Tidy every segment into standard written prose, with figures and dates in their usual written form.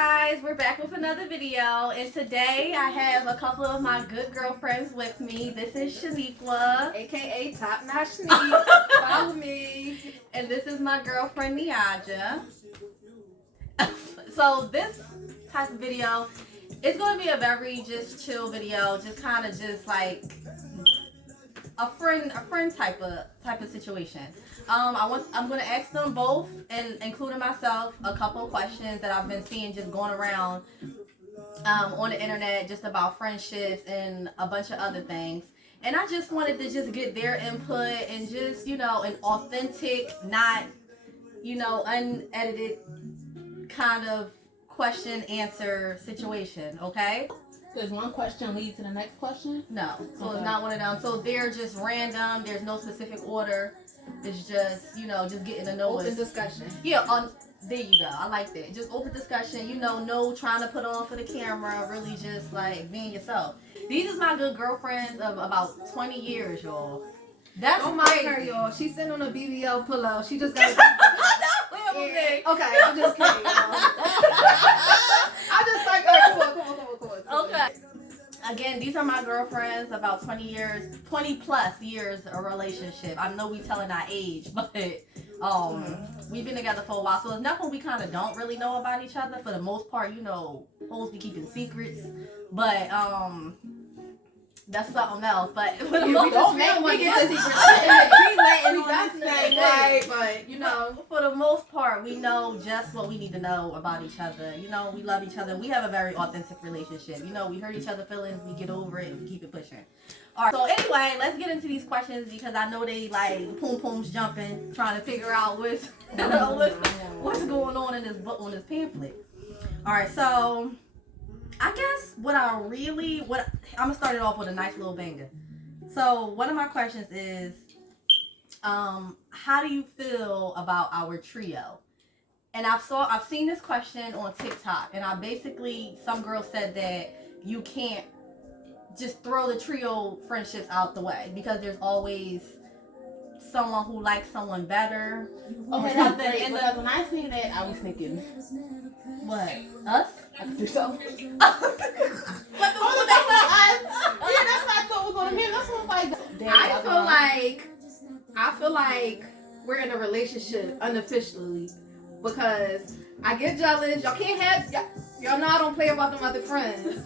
guys, we're back with another video, and today I have a couple of my good girlfriends with me. This is ℚ𝕠𝕡𝕦𝕝, aka Top Notch Sneak. Follow me. and this is my girlfriend ℚ𝕠𝕢𝕤. So this type of video, it's going to be a very just chill video, just kind of just like a friend type of situation. I'm gonna ask them both, and including myself, a couple of questions that I've been seeing just going around on the internet, just about friendships and a bunch of other things. And I just wanted to just get their input and just, you know, an authentic, not, you know, unedited kind of question answer situation. Okay? Does one question lead to the next question? No. So Okay. It's not one of them. So they're just random. There's no specific order. It's just, you know, just getting to know us. Open discussion. Yeah, there you go. I like that. Just open discussion. You know, no trying to put on for the camera. Really just like being yourself. These is my good girlfriends of about 20 years, y'all. That's Don't mind crazy. her, y'all. She's sitting on a BBL pillow. She just got. Okay. Okay, I'm just kidding. I just like, come on. Okay. Again, these are my girlfriends, about 20 plus years of relationship. I know we telling our age, but we've been together for a while, so it's nothing we kind of don't really know about each other. For the most part, you know, hoes be keeping secrets, but that's something else. But for the most Don't part, make we get get the the secret. Right, but you know. For the most part, we know just what we need to know about each other. You know, we love each other. We have a very authentic relationship. You know, we hurt each other's feelings, we get over it, and we keep it pushing. All right. So anyway, let's get into these questions because I know they like poom pooms jumping, trying to figure out what's going on in this book, on this pamphlet. All right. So I guess I'm gonna start it off with a nice little banger. So one of my questions is, how do you feel about our trio? And I've seen this question on TikTok, and some girl said that you can't just throw the trio friendships out the way because there's always someone who likes someone better. Okay, that's great. Because when I seen that, I was thinking, What? Us? I could do so. But Yeah, that's what I thought was gonna be. That's what I was like. Damn, I feel like we're in a relationship unofficially because I get jealous. Y'all can't have y'all know I don't play about them other friends.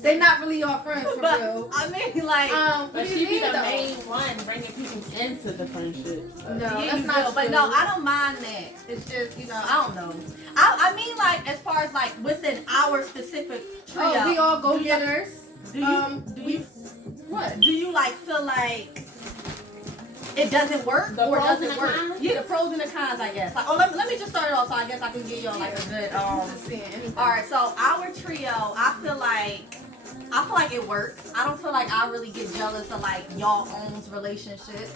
They not really your friends for But, real. I mean, like, but what do she you be mean the though? main one bringing people into the friendship. No, yeah, that's you not do, but true. no, I don't mind that. It's just, you know, I don't know. I mean, like, as far as like within our specific trio. Oh, we all go do you- getters. Do you like feel like it doesn't work The or pros does and it the work? cons? Yeah, the pros and the cons, I guess. Like, let me just start it off so I guess I can give y'all like a good All right, so our trio, I feel like it works. I don't feel like I really get jealous of like y'all own's relationship.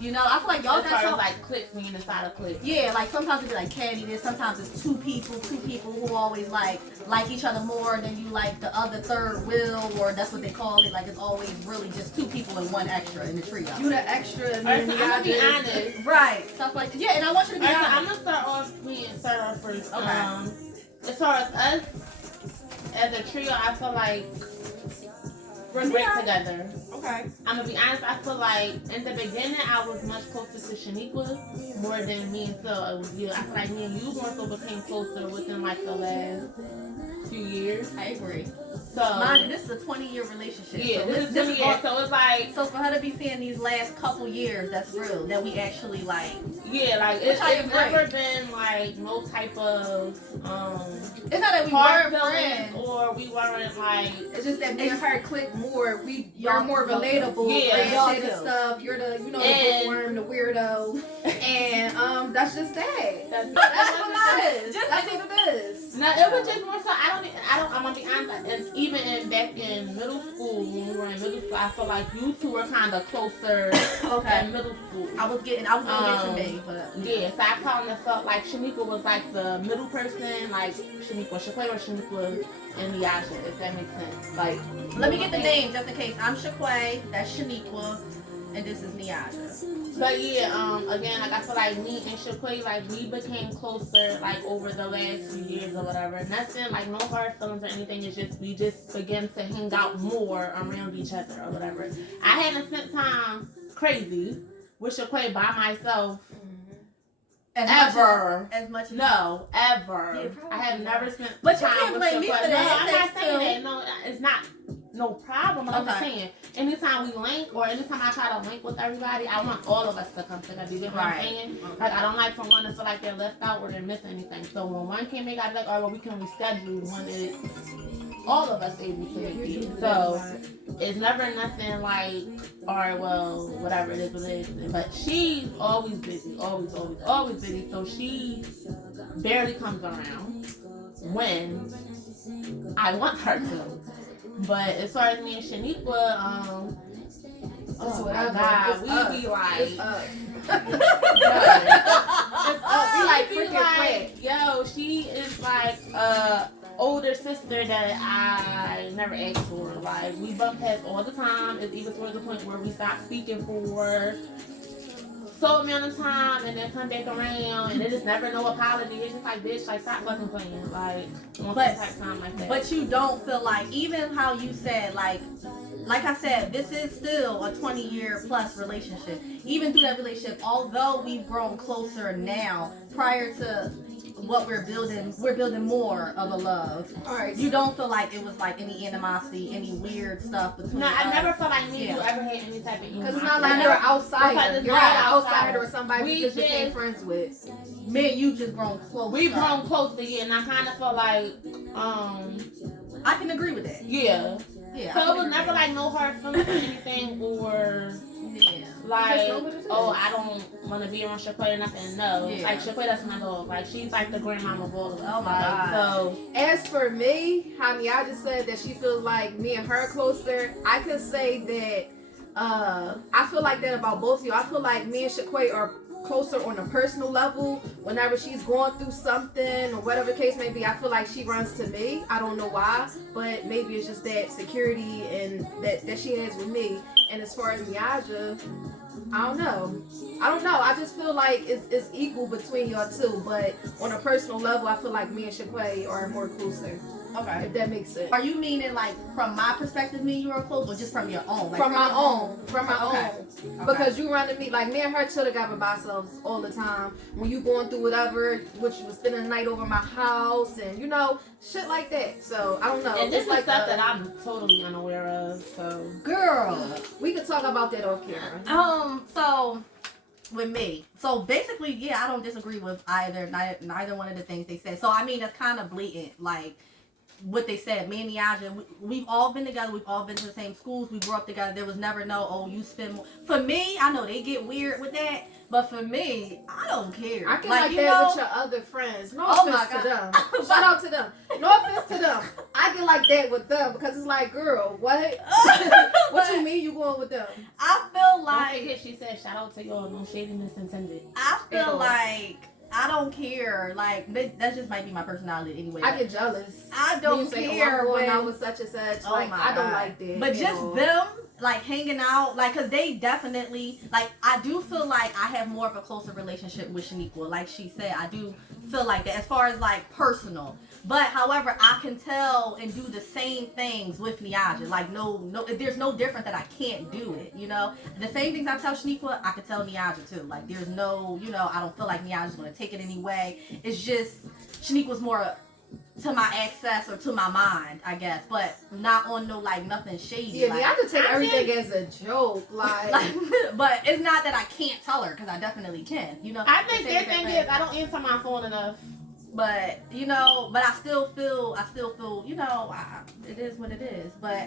You know, I feel like y'all As got far y'all as like clicks when you decide to click. yeah, like sometimes it be like caddy this, sometimes it's two people who always like each other more than you like the other third wheel, or that's what they call it. Like it's always really just two people and one extra in the trio. You the extra. And Alright, then so I'm gonna be the honest. Right, stuff like that. Yeah, and I want you to be Alright, so I'm honest. gonna start off first. Okay. As far as us as a trio, I feel like we're great together. Okay. I'm gonna be honest, I feel like in the beginning I was much closer to ℚ𝕠𝕡𝕦 more than me and Phil. It was you. I feel like me and you more so became closer within like the last few years. I agree. So Mind you, this is a 20-year relationship. yeah, so this is 20 years. So it's like so for her to be seeing these last couple years, that's real. That we actually like. yeah, like Which I it's agree. never been like no type of It's not that we hard weren't feelings friends. or we weren't like It's just that me and her click more. Y'all You're more relatable. Yeah, y'all shit and too. stuff. You're the the And- bookworm, the weirdo, and that's just that. that's That's what it is. Just That's what it is. No, it was just more so. I'm gonna be honest. And even back in middle school, when we were in middle school, I feel like you two were kind of closer Okay. in middle school. I was gonna get to me, but Yeah, so I kind of felt like ℚ𝕠𝕡𝕦 was like the middle person, like ℚ𝕠𝕡𝕦 should play with ℚ𝕠𝕡𝕦 and ℚ𝕠𝕢𝕢, if that makes sense. Like, let me get the name just in case. I'm ℚ𝕠𝕡𝕦, that's ℚ𝕠𝕡𝕦, and this is ℚ𝕠𝕢𝕢. But yeah, again, like I feel like me and ℙ𝕠𝕡, like we became closer like over the last few years or whatever. Nothing like no hard feelings or anything. It's just we just began to hang out more around each other or whatever. I hadn't spent time crazy with ℙ𝕠𝕡 by myself. Ever. As much as No, ever. Yeah, I have never spent But you time can't with blame me ℙ𝕠𝕡. for that. No, I'm not It saying takes that. No, it's not no problem. But I'm just Okay. saying, anytime we link or anytime I try to link with everybody, I want all of us to come together. You get what I'm Right. saying? Like, I don't like for one to feel like they're left out or they're missing anything. So when one can't make it, I'd be like, oh, well, we can reschedule when it's all of us able to make it. So it's never nothing like, all right, well, whatever it is, what it is. But she's always busy, always busy. So she barely comes around when I want her to. But as far as me and Shaniqua, oh my God, we be like, It's up. it's up. We like be freaking like, yo, she is like older sister that I never asked for. Like, we bump heads all the time. It's even towards the point where we stop speaking for so amount of time and then come back around and it is never no apology. It's just like, bitch, like, stop fucking playing. Like, on But- some type of time like that. But you don't feel like, even how you said, like I said, this is still a 20-year plus relationship. Even through that relationship, although we've grown closer now, prior to what we're building more of a love. All right. You don't feel like it was like any animosity, any weird stuff between No, us. I never felt like me and you Yeah. ever had any type of Because it's not like you're an Because outsider. it's You're not not an outsider. outsider or somebody We you just became just- friends with. Me and you just grown closer. we've grown closer, yeah, and I kind of feel like, I can agree with that. yeah. Yeah. So I it can was agree never with like no hard feelings or anything, or that. Yeah. like, Just know what it is. oh, I don't want to be around ℙ𝕠𝕡 or nothing. No, Yeah. like ℙ𝕠𝕡, that's my dog. Like, she's like the grandmama of all of us. Oh my Like, God. so As for me, how Nia just said that she feels like me and her closer, I could say that I feel like that about both of you. I feel like me and ℙ𝕠𝕡 are closer on a personal level. Whenever she's going through something or whatever the case may be, I feel like she runs to me. I don't know why, but maybe it's just that security and that she has with me. And as far as Niaja, I don't know. I just feel like it's equal between y'all two, but on a personal level, I feel like me and ℙ𝕠𝕡 are more closer. Okay. If that makes sense. Are you meaning like from my perspective, me and you are close, or just from your own? Like From my your own. From my Okay. own. Because you run to me, like me and her chill together by ourselves all the time. When you going through whatever, which you was spending the night over my house and, you know, shit like that. So, I don't know. and this It's is like stuff that I'm totally unaware of. So girl. we could talk about that off camera. So with me, so basically, yeah, I don't disagree with neither one of the things they said. So I mean, that's kind of blatant, like what they said. Me and Niaja, we've all been together. We've all been to the same schools. We grew up together. There was never no, oh, you spend more. For me, I know they get weird with that, but for me, I don't care. I can like you that know, with your other friends. No Oh my offense to them. God. Shout out to them. No offense to them. I get like that with them because it's like, girl, what? What you mean you going with them? I feel don't like forget, she said, shout out to y'all, no shadiness intended. I feel Ew. like I don't care. Like that just might be my personality anyway. I get jealous. I When don't you say, care I'm going when out with such and such. Oh Like, my I don't God. like that. But at just all. them, like, hanging out, like, because they definitely, like, I do feel like I have more of a closer relationship with Shaniqua. Like she said, I do feel like that as far as, like, personal. But, however, I can tell and do the same things with Niaja. Like, no, there's no difference that I can't do it, you know? The same things I tell Shaniqua, I can tell Niaja, too. Like, there's no, you know, I don't feel like Niaja's going to take it anyway. It's just, Shaniqua's more to my access or to my mind, I guess, but not on no like nothing shady. Yeah, like, I could take I everything as a joke. Like, but it's not that I can't tell her because I definitely can. You know, I think the their same thing is, I don't answer my phone enough. but you know, but I still feel, you know, it is what it is. But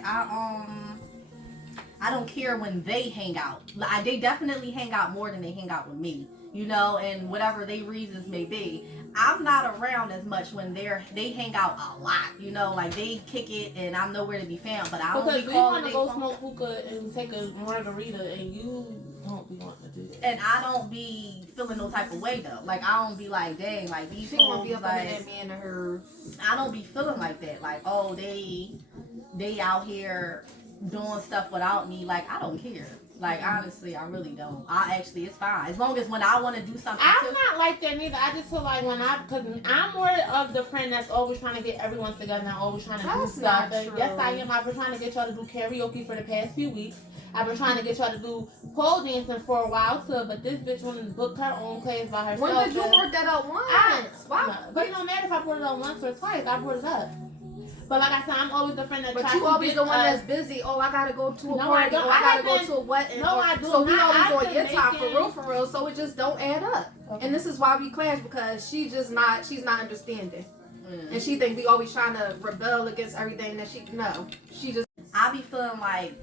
I don't care when they hang out. Like, they definitely hang out more than they hang out with me. You know, and whatever they reasons may be, I'm not around as much when they hang out a lot. You know, like they kick it and I'm nowhere to be found. But I don't Because be we calling want to they go phone. smoke hookah and take a margarita, and you don't be wanting to do that. And I don't be feeling no type of way though. Like I don't be like, dang, like these she won't be hoes, up under like that man and her. I don't be feeling like that. Like, oh, they out here doing stuff without me. Like I don't care. Like, honestly, I really don't. It's fine. As long as when I want to do something I'm too. not like that neither. I just feel like because I'm more of the friend that's always trying to get everyone together and always trying to do That's stuff. not true. Yes, I am. I've been trying to get y'all to do karaoke for the past few weeks. I've been trying to get y'all to do pole dancing for a while too, but this bitch wanted to book her own class by herself. When did you work that out once? Wow. But it don't matter if I brought it up once or twice. I brought it up. But like I said, I'm always the friend that tries to But you always get the one us. that's busy. Oh, I gotta go to a No, party. I don't. Or I gotta go haven't- to a wedding. No, I do So we not. always I've on been your time making- for real. So it just don't add up. Okay. And this is why we clash, because she's not understanding. And she think we always trying to rebel against everything that she just. I be feeling like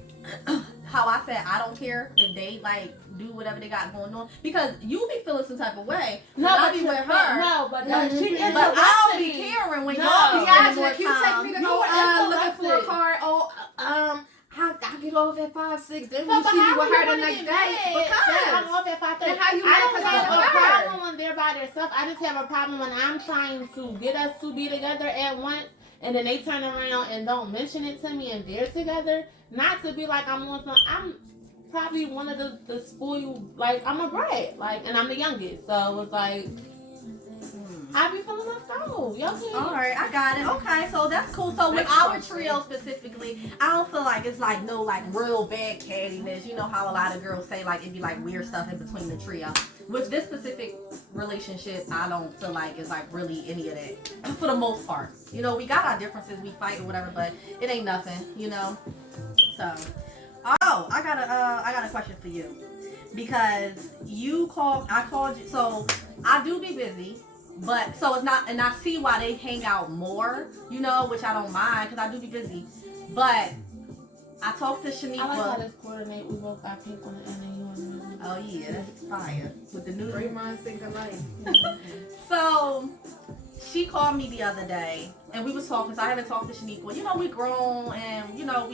how I said I don't care if they like do whatever they got going on, because you be feeling some type of way. No, I but be you- with her. No, but that, she But I don't be me. caring when No. y'all be Yeah, spending more if you take time. me to You go were looking for a interrupted. car. I get off at 5-6. Then So, you but see me how with you her the wanna next get day. mad that I'm Because off at 5:30? then how you I mad don't 'cause have I'm a with her? problem when they're by themselves. I just have a problem when I'm trying to get us to be together at once, and then they turn around and don't mention it to me, and they're together. Not to be like I'm probably one of the spoiled, like I'm a brat, like, and I'm the youngest, so it's like I be feeling left out. Y'all can't. All right, I got it. Okay, so that's cool. So with Next our question. trio specifically, I don't feel like it's like no like real bad cattiness. You know how a lot of girls say like it'd be like weird stuff in between the trio. With this specific relationship, I don't feel like it's like really any of that for the most part. You know, we got our differences, we fight or whatever, but it ain't nothing. You know. So, I got a question for you, because I called you. So I do be busy. But so it's not, and I see why they hang out more, you know, which I don't mind because I do be busy. But I talked to Shaniqua. I like how this coordinate. We both got pink on the end and you on the Oh yeah, that's fire with the new. Great minds think alike. So she called me the other day and we was talking. So I haven't talked to Shaniqua. You know, we grown and you know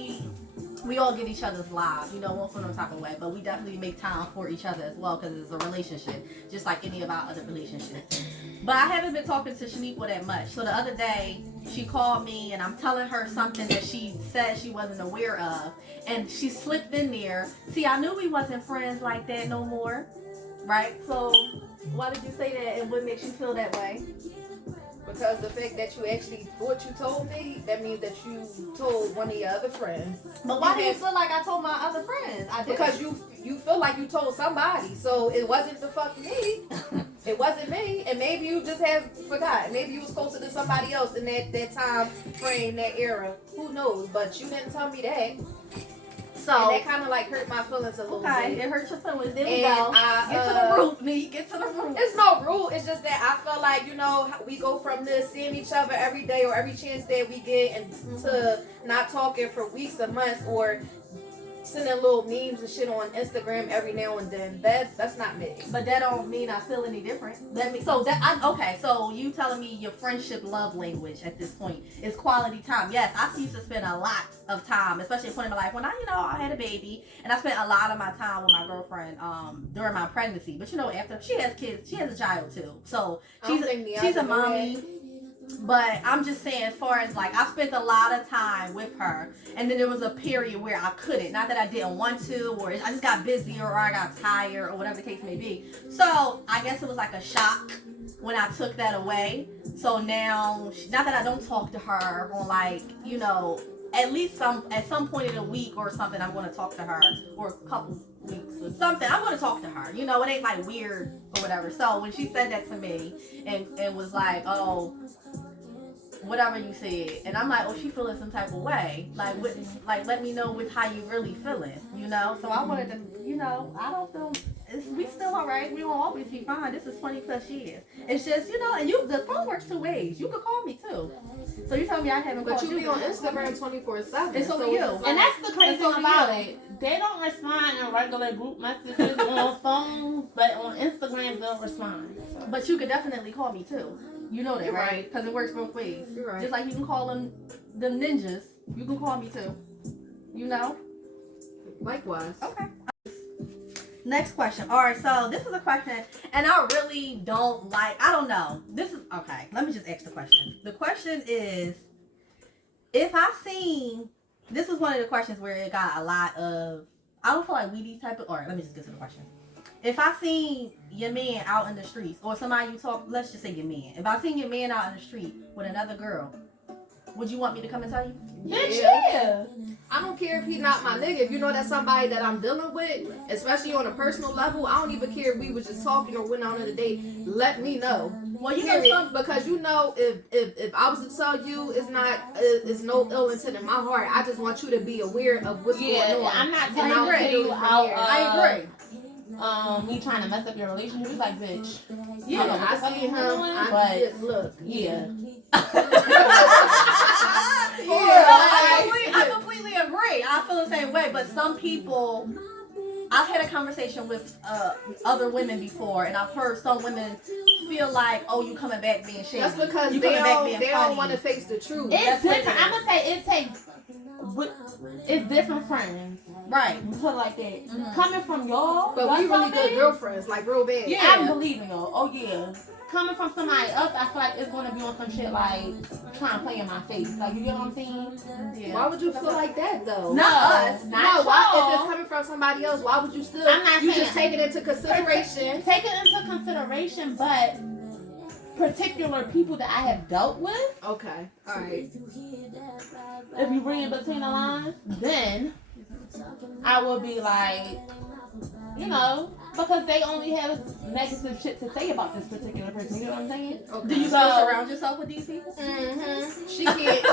we all get each other's lives, you know, one from no type of way, but we definitely make time for each other as well because it's a relationship, just like any of our other relationships. But I haven't been talking to Shaniqua that much. So the other day, she called me and I'm telling her something that she said she wasn't aware of. And she slipped in there. See, I knew we wasn't friends like that no more, right? So why did you say that and what makes you feel that way? Because the fact that you actually what you told me, that means that you told one of your other friends. But why do you feel like I told my other friends? I didn't. Because you feel like you told somebody, so it wasn't the fuck me. It wasn't me, and maybe you just have forgot. Maybe you was closer to somebody else in that time frame, that era. Who knows? But you didn't tell me that. So And that kind of like hurt my feelings a little okay, bit. it hurts your feelings. There we And go. I, Get to the root, me. Get to the root. It's no rule. It's just that I feel like, you know, we go from this seeing each other every day or every chance that we get, and to not talking for weeks or months, or sending little memes and shit on Instagram every now and then. That's not me. But that don't mean I feel any different. Okay, so you telling me your friendship love language at this point is quality time. Yes, I used to spend a lot of time, especially at a point in my life when I had a baby, and I spent a lot of my time with my girlfriend during my pregnancy. But you know, after she has kids, she has a child too. So she's a mommy. But I'm just saying, as far as like, I spent a lot of time with her, and then there was a period where I couldn't. Not that I didn't want to, or I just got busy, or I got tired, or whatever the case may be. So I guess it was like a shock when I took that away. So now, not that I don't talk to her on like, you know, at least at some point in a week or something, I'm going to talk to her, or a couple weeks or something. I'm going to talk to her. You know, it ain't like weird or whatever. So when she said that to me and was like, oh, whatever you said, and I'm like, oh, she feeling some type of way, like let me know with how you really feeling, you know. So I wanted to, you know, I don't feel we still all right. We won't always be fine. This is 20 plus years. It's just, you know, and the phone works two ways. You can call me too. So you tell me I haven't But called you be on Instagram 24/7. And so do you. And that's the crazy so thing do about you. it. They don't respond in regular group messages on phones, but on Instagram they'll respond. So. But you could definitely call me too. You know that, You're right? right. Because it works both ways. You're right. Just like you can call them ninjas, you can call me too. You know? Likewise. Okay. Next question. All right, so this is a question, and I really don't like, I don't know. This is, okay, let me just ask the question. The question is, if I seen, this is one of the questions where it got a lot of, I don't feel like we these type of. All right, let me just get to the question. If I seen your man out in the streets, or somebody you talk, let's just say your man. If I seen your man out in the street with another girl, would you want me to come and tell you? Yeah. I don't care if he's not my nigga. If you know that's somebody that I'm dealing with, especially on a personal level, I don't even care if we was just talking or went on a date. Let me know. Well, you Period. know, Because you know, if I was to tell you, it's no ill intent in my heart. I just want you to be aware of what's going on. I'm not And telling I'll you handle it from out. here. I agree. Me trying to mess up your relationship. He's like, bitch. Yeah, I don't know what the I fuck see you him. doing, but Look, yeah. I completely agree. I feel the same way. But some people, I've had a conversation with other women before, and I've heard some women feel like, oh, you coming back being shady. that's because you they coming back being don't funny. want to face the truth. It's That's what it different. is. I'm gonna say it takes. It's different friends. Right. Put it like that. Mhm. Coming from y'all, But y'all we really good something, girlfriends, like real bad. Yeah. I believe in y'all. Oh yeah. Coming from somebody else, I feel like it's gonna be on some shit like trying to play in my face. Like, you get what I'm saying? Yeah. Why would you feel like that though? Not us. Not No, why, if y'all. it's coming from somebody else, why would you still? I'm not you saying- just take it into consideration. Take it into consideration, but particular people that I have dealt with, Okay, all right. if you read in between the lines, then I will be like, you know, because they only have negative shit to say about this particular person. You know what I'm saying? Okay. Do you So- still surround yourself with these people? Mm-hmm. She can't let go.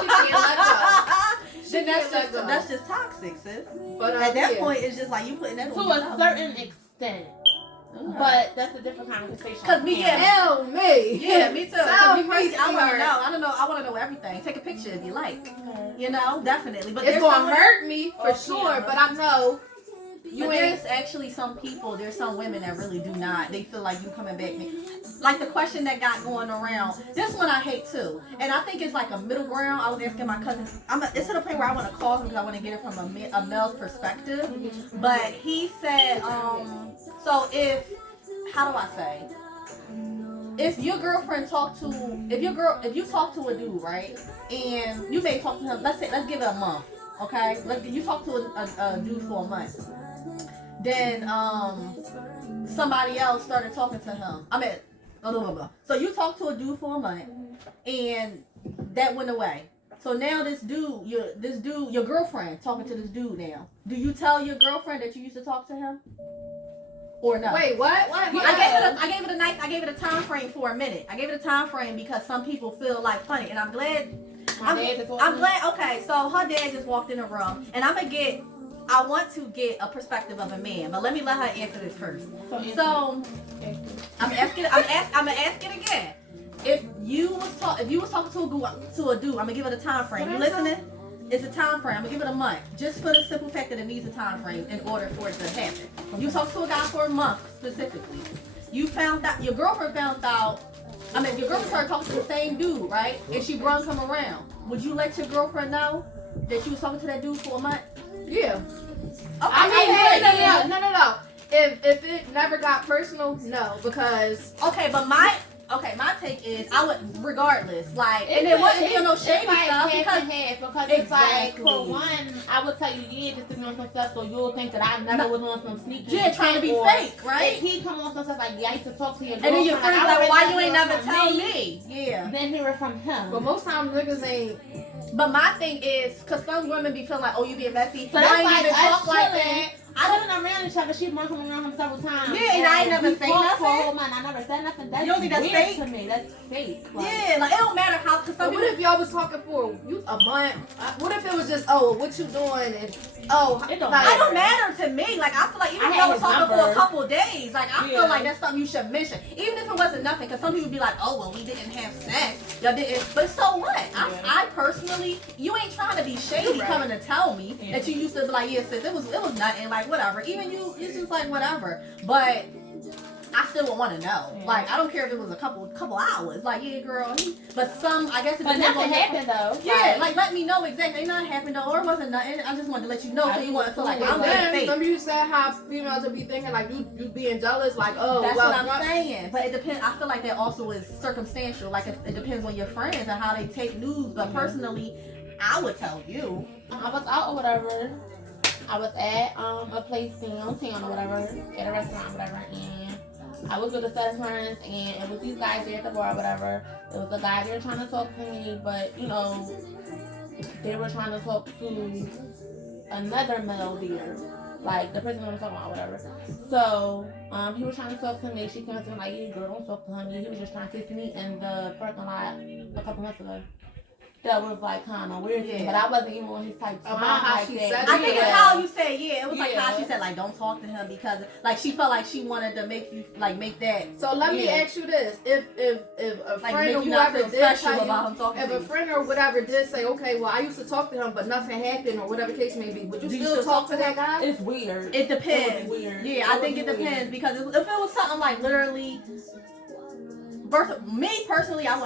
Then that's can't let just go. that's just toxic, sis. But At that yeah. point, it's just like you putting that To on a yourself. certain extent. But that's a different conversation. 'Cause me, yeah. Tell me. Yeah, me too. 'Cause Tell me me, personally, I want to sweetheart. know. I don't know. I want to know everything. Take a picture if you like. You know, definitely. But It's there's gonna some- hurt me for Oh, sure, yeah. but I know you But ain't. there's actually some people, there's some women that really do not. They feel like you coming back. Like the question that got going around, this one I hate too. And I think it's like a middle ground. I was asking my cousin, it's to the point where I want to call him because I want to get it from a male's perspective. But he said, so how do I say? If your girlfriend if you talk to a dude, right? And you may talk to him, let's give it a month. Okay, you talk to a dude for a month, then somebody else started talking to him. Blah, blah, blah. So you talked to a dude for a month, and that went away. So now this dude, your girlfriend talking to this dude now. Do you tell your girlfriend that you used to talk to him, or no? Wait, what? I gave it a time frame for a minute. I gave it a time frame because some people feel like funny, and I'm glad. I'm glad. Okay, so her dad just walked in the room, and I want to get a perspective of a man, but let her answer this first. So I'm gonna ask it again. If you was talking to a dude, I'm gonna give it a time frame. You listening? It's a time frame. I'm gonna give it a month, just for the simple fact that it needs a time frame in order for it to happen. You talked to a guy for a month specifically. You found out your girlfriend found out. Your girlfriend started talking to the same dude, right? And she brung him around. Would you let your girlfriend know that you was talking to that dude for a month? Yeah. Okay. No. If it never got personal, no, because but my take is I would regardless and it wouldn't be no shady like stuff half because it's like Exactly. for one, I would tell you just to be on some stuff so you'll think that I never was on some sneaky trying to be or fake, right? If he come on some stuff like I used to talk to your And then your girlfriend, friends I like, would why rather you ain't hear never from tell me? Yeah. Then hear it from him. but most times niggas ain't. But my thing is, because some women be feeling like, oh, you being messy. So I that's ain't like even us talk like chilling. that. Chilling around each other, she brought him around him several times. Yeah, and I ain't never we say fought for a nothing. whole month. I never said nothing. That's You don't think that's weird fake? to me. That's fake. Yeah, like it don't matter how. Because some But what people. if y'all was talking for a month? What if it was just, oh, what you doing? And oh, It don't like, It don't matter to me. Like I feel like even I if had y'all was his talking for a number. couple of days, like I Yeah. feel like that's something you should mention, even if it wasn't nothing. Because some people be like, oh well, we didn't have sex, y'all didn't. But so what? Yeah. I personally, you ain't trying to be shady, Right. coming to tell me Yeah. that you used to be like, yeah, sis, it was nothing, like whatever. Even you, it's just like whatever. But I still would want to know. Yeah. Like I don't care if it was a couple hours. Like yeah, girl. But I guess it But depends nothing on your- happened though. Yeah, like let me know exactly. Ain't nothing happened though, or it wasn't nothing. I just wanted to let you know so you wouldn't feel like I'm being then fake. some of you said how females would be thinking like you being jealous, like oh, That's well, what I'm saying. But it depends. I feel like that also is circumstantial. Like it depends on your friends and how they take news. But personally, I would tell you. I was out or whatever. I was at a place downtown or whatever, at a restaurant or whatever, and I was with a set of friends, and it was these guys there at the bar or whatever. It was a guy there trying to talk to me, but you know, they were trying to talk to another male there, like the person I'm talking about, whatever. So he was trying to talk to me. She came to me like, "Yeah, girl, don't talk to him. He was just trying to kiss me in the parking lot a couple months ago." That was like kind of weird, Yeah. but I wasn't even on his type of About time how like she that. said I think it's Yeah. how you say, yeah. It was like Yeah. how she said, like, don't talk to him because, like, she felt like she wanted to make you, like, make that. So let me Yeah. ask you this: if a Like, friend make or you not whoever feel did special tell about you, him talking if to a you. friend or whatever did say, okay, well, I used to talk to him, but nothing happened, or whatever the case may be, would you Do you still still talk talk to that guy? It's weird. It depends. It would be weird. Yeah, It I would think be it weird. depends because if it was something like literally, me personally, I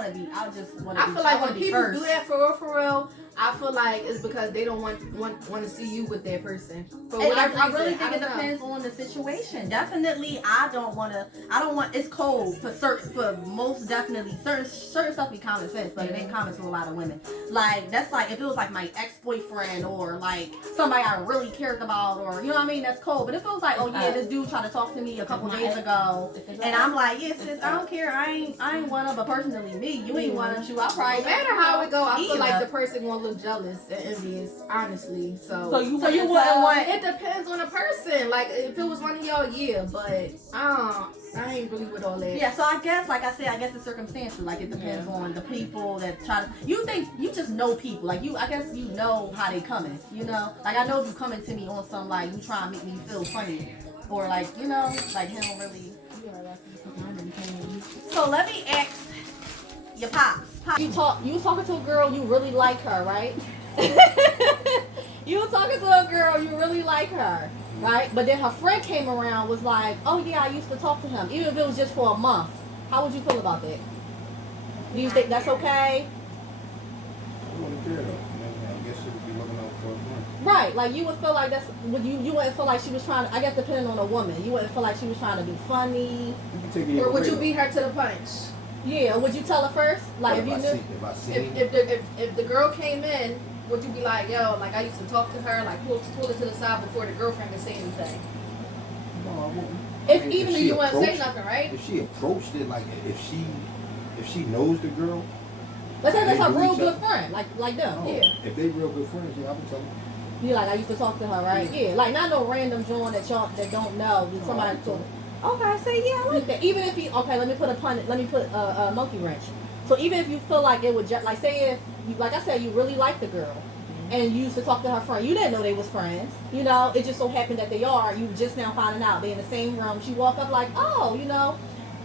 just want to. I feel like when be people first. do that for real, I feel like it's because they don't want to see you with that person. For And whatever I really reason. think it don't know. depends on the situation. Definitely, I don't want. It's cold for most definitely certain stuff be common sense, but it ain't common to a lot of women. Like that's like if it was like my ex-boyfriend or like somebody I really cared about or you know what I mean, that's cold. But if it was like, oh yeah, this dude tried to talk to me a couple days ago, and I'm like, yeah, sis, I don't care, I ain't one of, but personally me, you ain't one of you. I probably No matter how it go, I feel like either. the person gonna look jealous and envious, honestly. So you wouldn't want. It depends on the person. Like if it was one of y'all, yeah, but I ain't really with all that. Yeah, so I guess, like I said, I guess it's circumstantial. Like it depends on the people that try to. You just know people. Like I guess you know how they coming. You know, like I know if you coming to me on some like you trying to make me feel funny, or like you know, like he don't really. So let me ask your pops. You was talking to a girl, you really like her, right? You were talking to a girl, you really like her, right? But then her friend came around, was like, oh yeah, I used to talk to him, even if it was just for a month. How would you feel about that? Do you think that's okay? I wouldn't care though. I guess she would be looking out for a friend. Right, like you would feel like you wouldn't feel like she was trying to, I guess depending on the woman, you wouldn't feel like she was trying to be funny. You can take me Or would away, you though. beat her to the punch? Yeah, would you tell her first? Like if you knew. If I see If the girl came in, would you be like, yo, like I used to talk to her, like pull her to the side before the girlfriend could say anything? no, I wouldn't. If I mean, even if if she You wouldn't say approached- nothing, right? If she approached it, like if she knows the girl, let's say that's They a do real each good other. friend, like them. oh, Yeah. if they real good friends, yeah, I would tell them. You like I used to talk to her, right? Yeah, like not no random joint that y'all that don't know. That somebody told. Okay, say yeah, I like that. Even if you let me put a monkey wrench. So even if you feel like it would just like say if you, like I said, you really like the girl, and you used to talk to her friend, you didn't know they was friends. You know, it just so happened that they are. You just now finding out they in the same room. She walk up like, oh, you know.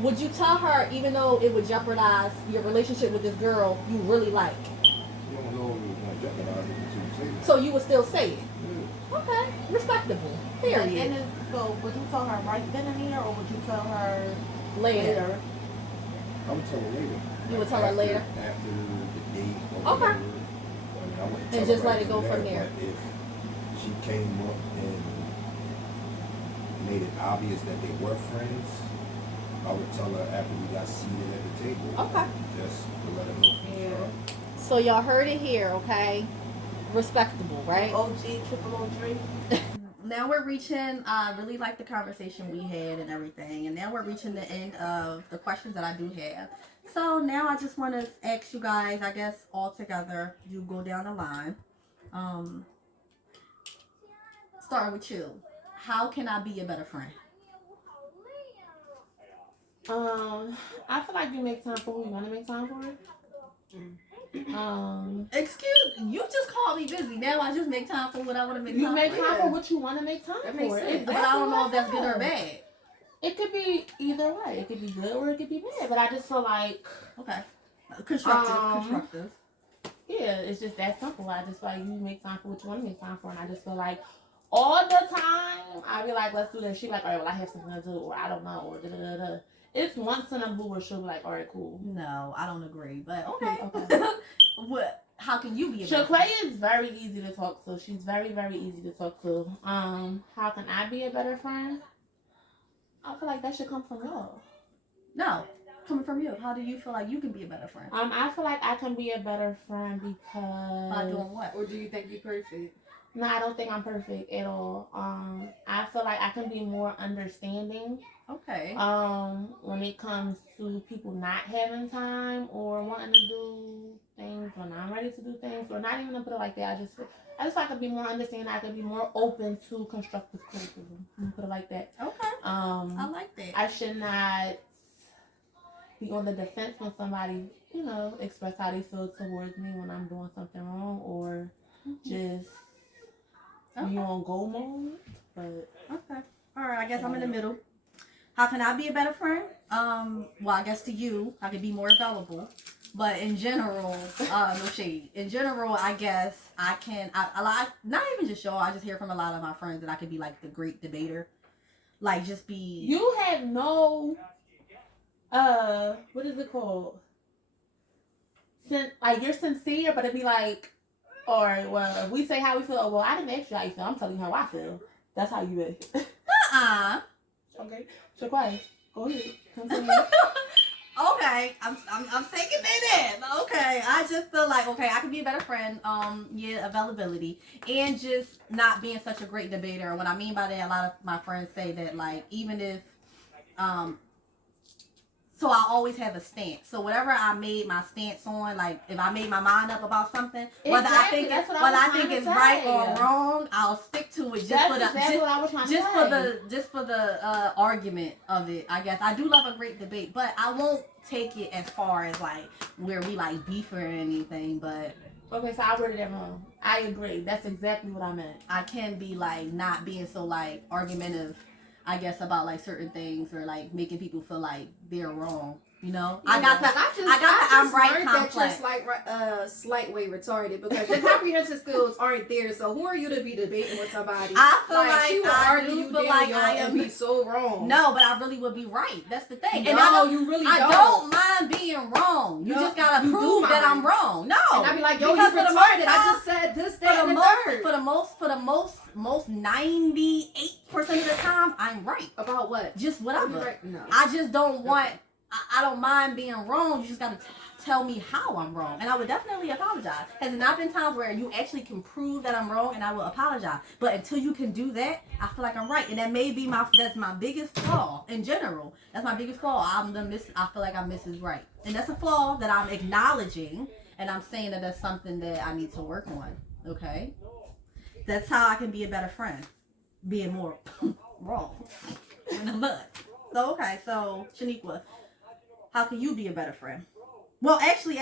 Would you tell her even though it would jeopardize your relationship with this girl you really like? You don't know if it's gonna jeopardize it until you say it. So you would still say it? Yeah. Okay, respectable. And Period. so would you tell her right then and there, or would you tell her Later. I would tell her later. You would tell her later? After the date or Okay. whatever. I wouldn't And tell just her let right it go then from and there. But if she came up and made it obvious that they were friends, I would tell her after we got seated at the table. Okay. Just to let her know from the Yeah. start. So y'all heard it here, okay? Respectable, right? OG, triple OG? Now we're reaching, I really like the conversation we had and everything. And now we're reaching the end of the questions that I do have. So now I just want to ask you guys, I guess all together, you go down the line. Starting with you. How can I be a better friend? I feel like you make time for who you want to make time for. Excuse, you just called me busy. Now I just make time for what I want to make You time make for. time for what you want to make time That for. makes sense. But I don't know if that's good or bad. It could be either way. It could be good or it could be bad. But I just feel like, Okay. Constructive. Um, Constructive. yeah, it's just that simple. I just feel like you make time for what you want to make time for. And I just feel like all the time, I be like, let's do this. She like, all right, well, I have something to do, or I don't know, or da-da-da-da. It's once in a blue where she'll be like, all right, cool. No, I don't agree. But okay. Okay. What? How can you be a better Shaquay is very easy to talk to. She's very, very easy to talk to. How can I be a better friend? I feel like that should come from y'all. No, coming from you. How do you feel like you can be a better friend? I feel like I can be a better friend By because doing what? Or do you think you're perfect? No, I don't think I'm perfect at all. I feel like I can be more understanding. Okay. When it comes to people not having time or wanting to do things when I'm ready to do things, or not even to put it like that. I just like to be more understanding. I can be more open to constructive criticism. Let me put it like that. Okay. I like that. I should not be on the defense when somebody, express how they feel towards me when I'm doing something wrong, or just be on go mode. But okay, all right. I guess I'm in the middle. How can I be a better friend? Well, I guess to you, I could be more available. But in general, no shade. In general, I guess I can. Not even just y'all. I just hear from a lot of my friends that I could be like the great debater. Like just be. You have no. What is it called? Like you're sincere, but it'd be like, or well, if we say how we feel, well, I didn't ask you how you feel. I'm telling you how I feel. That's how you be. Okay. So quiet. Go ahead. Continue. Okay, I'm taking it in. Okay, I just feel like I can be a better friend. Availability and just not being such a great debater. And what I mean by that, a lot of my friends say that like even if so I always have a stance. So whatever I made my stance on, like if I made my mind up about something, whether I think it's right or wrong, I'll stick to it just for the argument of it. I guess I do love a great debate, but I won't take it as far as like where we like beef or anything. But okay, so I worded that wrong. I agree. That's exactly what I meant. I can be like not being so like argumentative, I guess, about like certain things or like making people feel like they're wrong. You know, yeah. I got the I'm right complex. That you're slight way retarded because your comprehension skills aren't there. So who are you to be debating with somebody? I feel like she will argue you down I am be so wrong. No, but I really would be right. That's the thing. And no, you really don't. I don't mind being wrong. You just gotta prove that I'm wrong. No, and I be like, yo, you retarded. I just said this, that, and the third. For the most 98% of the time, I'm right. About what? Just whatever. Right? No. I just don't want. I don't mind being wrong. You just gotta tell me how I'm wrong, and I would definitely apologize. Has it not been times where you actually can prove that I'm wrong, and I will apologize? But until you can do that, I feel like I'm right, and that may be that's my biggest flaw in general. That's my biggest flaw. I feel like I'm Mrs. Right, and that's a flaw that I'm acknowledging, and I'm saying that that's something that I need to work on. Okay, that's how I can be a better friend, being more wrong in the mud. So so Shaniqua, how can you be a better friend? Well, actually,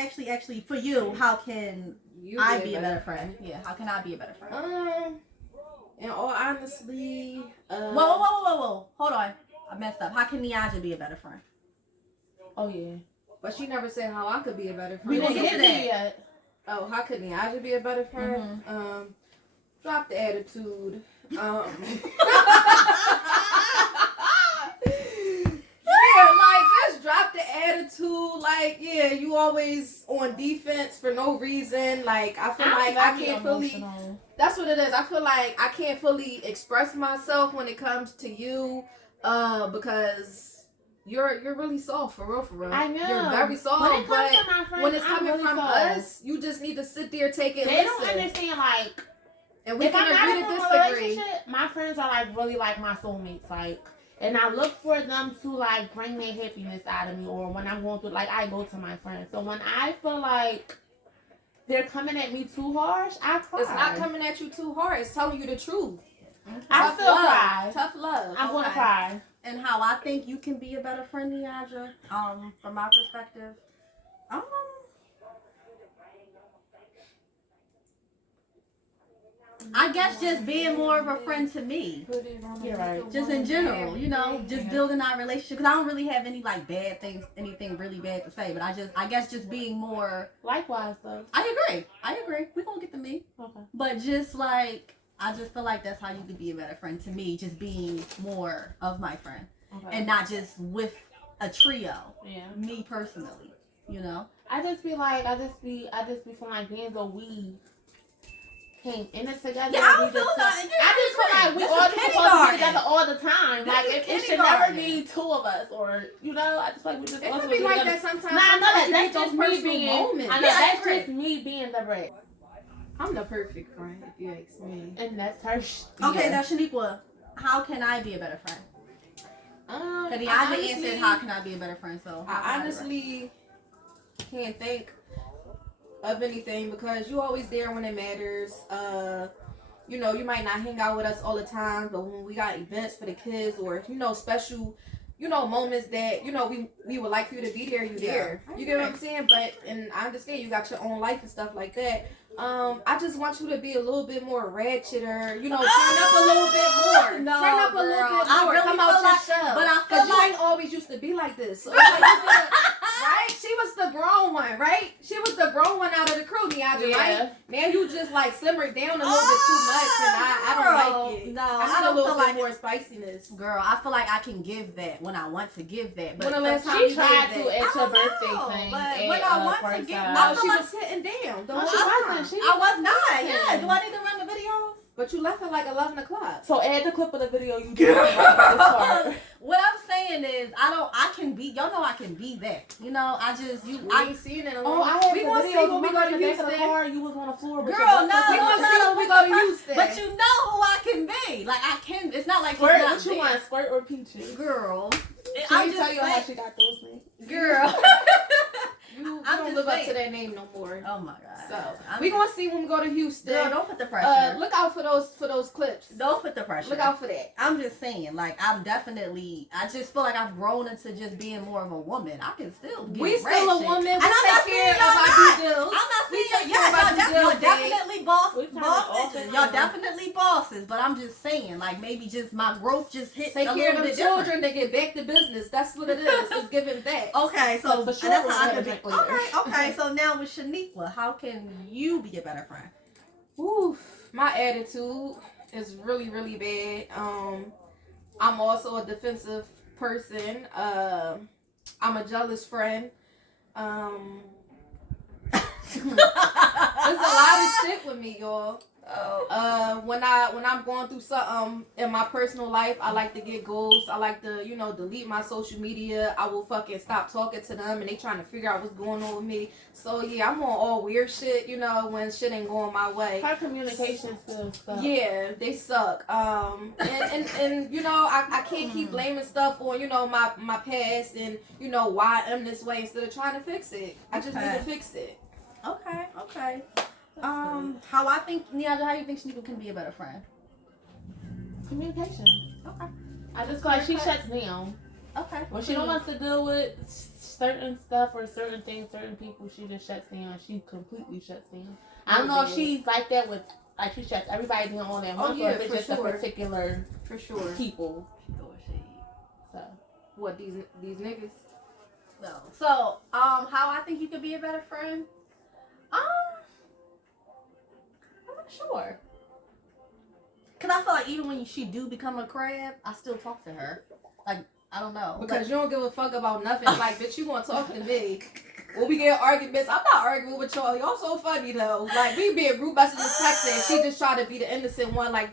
for you, how can I be a better friend? Yeah, how can I be a better friend? In all honesty, Whoa. Hold on. I messed up. How can Niaja be a better friend? Oh, yeah. But she never said how I could be a better friend. We didn't get to that yet. Oh, how could Niaja be a better friend? Mm-hmm. Drop the attitude. Drop the attitude, like, yeah, you always on defense for no reason. Like, I feel like I can't fully. That's what it is. I feel like I can't fully express myself when it comes to you, because you're really soft, for real. I know. You're very soft. When it comes to my friends, when it's coming really from soft. Us, you just need to sit there, take it. They don't understand, like, and we if can I'm agree not in to a disagree. relationship, my friends are like really like my soulmates, like. And I look for them to like bring their happiness out of me, or when I'm going through, like I go to my friends. So when I feel like they're coming at me too harsh, I cry. It's not coming at you too hard. It's telling you the truth. I still cry. Tough love. I'm gonna cry. And how I think you can be a better friend, Niaja, from my perspective, I guess just being more of a friend to me. You're right. Just in general, just building our relationship. Because I don't really have any like bad things, anything really bad to say. But I guess just being more. Likewise, though. I agree. We're going to get to me. Okay. But just like, I just feel like that's how you could be a better friend to me. Just being more of my friend. Okay. And not just with a trio. Yeah. Me personally, I just be feeling like being though we came in it together. Yeah, I don't feel nothing. I just feel like we all just supposed to be together all the time. Like it should never be two of us, or I just like we just. It could be like that sometimes. Nah, I know that. That's just me being. I know that's just me being the red. I'm the perfect friend, if you ask me. And that's her. Okay, now Shaniqua, how can I be a better friend? Because I honestly answered how can I be a better friend, so I honestly can't think of anything because you always there when it matters. You know, you might not hang out with us all the time, but when we got events for the kids or, you know, special, you know, moments that, you know, we would like for you to be there, you there. You get what I'm saying? But, and I understand you got your own life and stuff like that. I just want you to be a little bit more ratcheter, you know, turn up a little bit more. No, turn up a little girl. bit I more. really Come feel out like- your shell. but I feel Because you like- ain't always used to be like this. So it's like you gotta, right? She was the grown one, right? She was the grown one out of the crew, Niaja, right? Now you just like simmered down a little bit too much, and I don't like it. No, I need I a don't little feel bit like more spiciness. Girl, I feel like I can give that when I want to give that. But When the last time She you tried did to that? at your birthday know, thing. but at, when I want to first get- time. I No, feel she like- was sitting down. The No, whole she time. wasn't. She I was not. Yeah. Yeah. Do I need to run the videos? But you left at like 11 o'clock. So add the clip of the video you did. This part. What I'm saying is, I can be, y'all know I can be that. You know, I I ain't seen it in a Oh, long I had We the gonna video. see when we Remember go in to the back of the Houston. car, you was on the floor with Girl, your no, butt we up. gonna see when we go to Houston. But you know who I can be. Like, I can, it's not like Squirt, it's not what you there. want, squirt or peaches? Girl. She I'm ain't just tell you how saying. she got those names. Girl. You I'm don't just live up saying. to that name no more. Oh my God. So I'm we gonna see when we go to Houston. Girl, don't put the pressure. Look out for those clips. Don't put the pressure. Look out for that. I'm just saying, like, I just feel like I've grown into just being more of a woman. I can still get We still a ratchet. woman. We And I'm not take care saying of y'all our not. due deals. I'm not We saying take y'all, care of our due y'all deals, definitely boss We turn boss it off bitches. and Y'all on. definitely bosses, but I'm just saying, like, maybe just my growth just hit Take a care of little them bit children to get back to business. That's what it is. It's giving back. different. Okay, so But for sure that's we'll how I have can a be. drink later. Okay, so now with Shaniqua, how can you be a better friend? Ooh, my attitude is really, really bad. I'm also a defensive person. I'm a jealous friend. There's a lot of shit with me, y'all. When I'm going through something in my personal life, I like to get ghosts. I like to, you know, delete my social media. I will fucking stop talking to them, and they trying to figure out what's going on with me. So yeah, I'm on all weird shit, you know, when shit ain't going my way. Her communication skills suck. Yeah, they suck. And you know, I can't keep blaming stuff on, you know, my past and, you know, why I'm this way instead of trying to fix it. I just need to fix it. Okay. How I think, Niaja, how you think Shaniqua can be a better friend? Communication. Okay. I just feel like she shuts down. Okay. When she don't want to deal with certain stuff or certain things, certain people, she just shuts down. She completely shuts down. I don't know if she's like that with, like, she shuts everybody down all at once, yeah, or if it's for just a sure. particular For sure. people. So What, these niggas? No. So, how I think you could be a better friend? I'm not sure. Cause I feel like even when she do become a crab, I still talk to her. Like, I don't know. Because you don't give a fuck about nothing. Like, bitch, you gonna talk to me. When we get arguments, I'm not arguing with y'all. Y'all so funny though. Like, we be a group messages texting. She just try to be the innocent one. Like,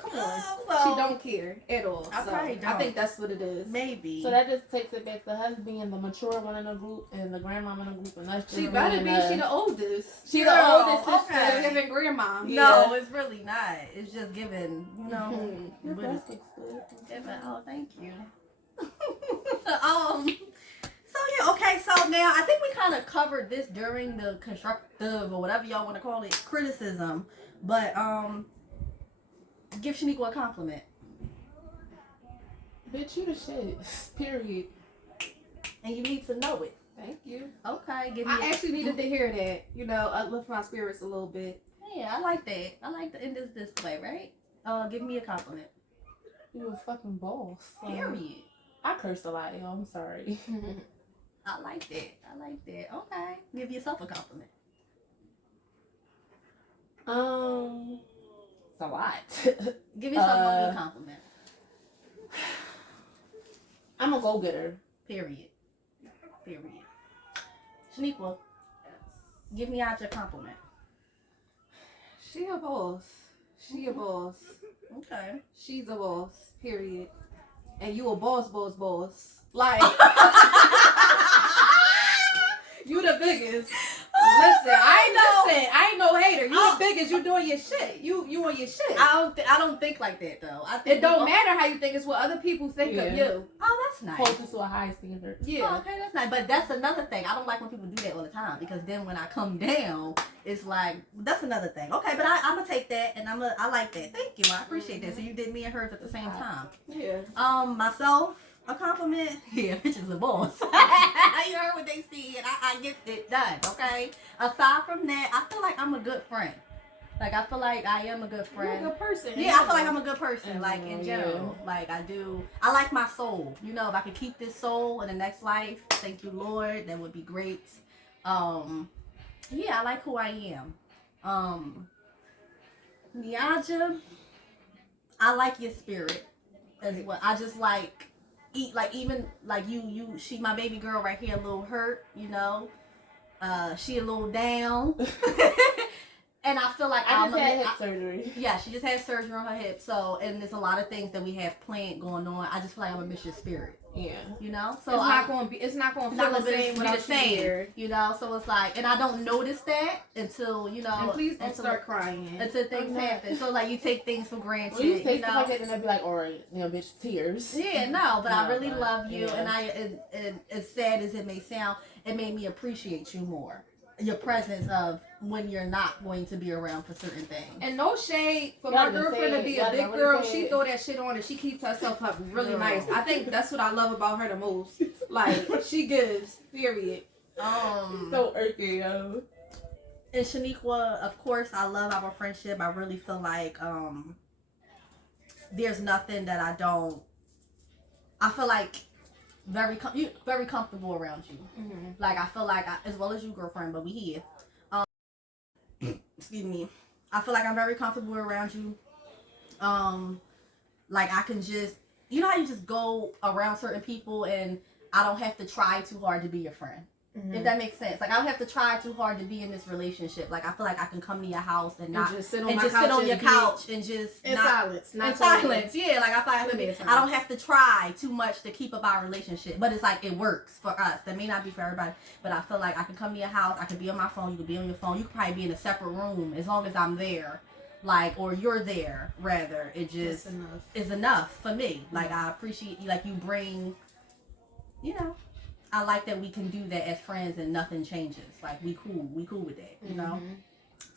come on. She don't care at all. I So probably I don't. think that's what it is. Maybe. that just takes it back to her being the mature one in the group and the grandmama in the group, and us She just better being be. She the oldest. She Girl, the oldest sister. okay. Giving grandma. No, it's really not. It's just giving, you know. Your but breast it's- looks good. giving, oh, thank you. So yeah, okay. So now I think we kind of covered this during the constructive or whatever y'all want to call it criticism, but give Shaniqua a compliment. Bitch, you the shit. Period. And you need to know it. Thank you. Okay, give me. I actually needed to hear that. You know, uplift my spirits a little bit. Yeah, I like that. I like to end this way, right? Give me a compliment. You a fucking boss. Period. I cursed a lot, y'all. I'm sorry. I like that. Okay, give yourself a compliment. It's a lot. Give yourself a compliment. I'm a go-getter. Period. Shaniqua, give me out your compliment. She a boss. She a boss. Okay. She's a boss. Period. And you a boss. Like, you the biggest. Listen, I ain't no hater. You as big as you doing your shit. You on your shit. I don't think like that though. I think It don't matter how you think. It's what other people think of you. Oh, that's nice. Hold you to a high standard. Yeah. Oh, okay, that's nice. But that's another thing. I don't like when people do that all the time because then when I come down, it's like that's another thing. Okay, but I'm gonna take that and I like that. Thank you. I appreciate that. So you did me and hers at the same time. Yeah. Myself. A compliment? Yeah, bitch is a boss. You heard what they said. I get it done, okay? Aside from that, I feel like I'm a good friend. Like, I feel like I am a good friend. You're a good person. Yeah, I feel like I'm a good person, like, in general. Yeah. Like, I like my soul. You know, if I could keep this soul in the next life, thank you, Lord, that would be great. Yeah, I like who I am. ℚ𝕚𝕚, I like your spirit as well. I just like, even like she my baby girl right here a little hurt, you know, she a little down. And I feel like I just had hip surgery. Yeah, she just had surgery on her hip. So, and there's a lot of things that we have planned going on. I just feel like I'm gonna miss your spirit. Yeah. You know? So it's not gonna feel the same without you here. You know? So it's like, and I don't notice that until, you know. And please don't start crying. Until things happen. So like you take things for granted. Well, you say know? stuff like that and they'll be like, alright, you know, bitch, tears. Yeah, no, but I really but, love you, yeah. and as sad as it may sound, it made me appreciate you more. Your presence of when you're not going to be around for certain things. And no shade for Y'all my girlfriend to be a y'all big really girl. say She it. throw that shit on and she keeps herself up really Girl. nice. I think that's what I love about her the most. Like, she gives, period. So irky, yo. And Shaniqua, of course, I love our friendship. I really feel like there's nothing that I don't. I feel like you very comfortable around you. Mm-hmm. Like I feel like as well as you, girlfriend, but we here. Excuse me. I feel like I'm very comfortable around you. Like I can just, you know how you just go around certain people and I don't have to try too hard to be your friend. Mm-hmm. If that makes sense. Like I don't have to try too hard to be in this relationship. Like I feel like I can come to your house and not just sit on and my just couch sit on and your be- couch and just In not silence. Not in silence. Yeah, like I feel like Plenty of I don't times. have to try too much to keep up our relationship. But it's like it works for us. That may not be for everybody. But I feel like I can come to your house, I can be on my phone, you can be on your phone, you could probably be in a separate room as long as I'm there. Like, or you're there, rather. It just is enough for me. Like I appreciate you, like you bring, you know, I like that we can do that as friends and nothing changes. Like we cool with that, you know? Mm-hmm.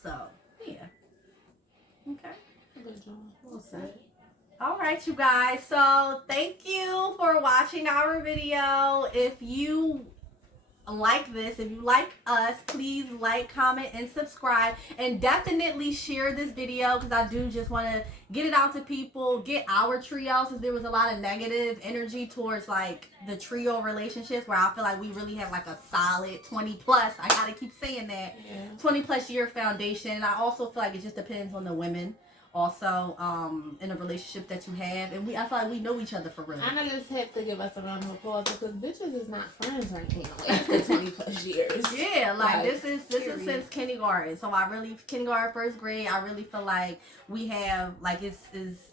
So, yeah. Okay. Good job. Well said. All right, you guys. So, thank you for watching our video. If you like this, if you like us, please like, comment, and subscribe. And definitely share this video because I do just want to get it out to people, get our trio, since there was a lot of negative energy towards like the trio relationships where I feel like we really have like a solid 20 plus, I gotta keep saying that, 20 plus year foundation. And I also feel like it just depends on the women also in a relationship that you have, and I feel like we know each other for real. I just have to give us a round of applause because bitches is not friends right now after 20 plus years. Yeah, like this is period. since kindergarten. So I really kindergarten, first grade. I really feel like we have like it's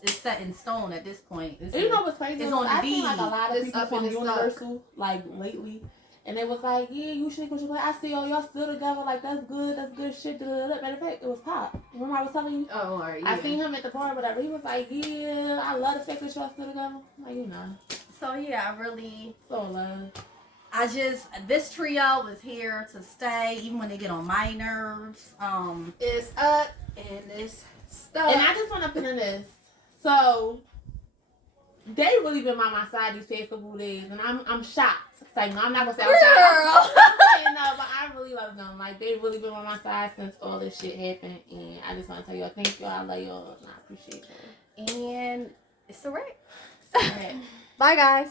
set in stone at this point. You know what's crazy? It's on the I seen deed. like a lot of It's people up from and it's Universal like lately, and they was like, yeah, you should go. I see y'all still together. Like that's good shit. Da, da, da. Matter of fact, it was Pop. Remember I was telling you? Oh, all right. Yeah. I seen him at the bar, whatever. He was like, yeah, I love the fact that y'all still together. Like, you know. So yeah, I really. So love. This trio is here to stay, even when they get on my nerves. It's up and it's stuck. And I just want to put in this. So they really been by my side these past couple days, and I'm shocked. It's like, no, I'm not gonna say I'm shocked. You know, but I really love them. Like they really been by my side since all this shit happened, and I just want to tell y'all thank y'all. I love y'all, and I appreciate y'all. And it's a wrap. All right. Bye, guys.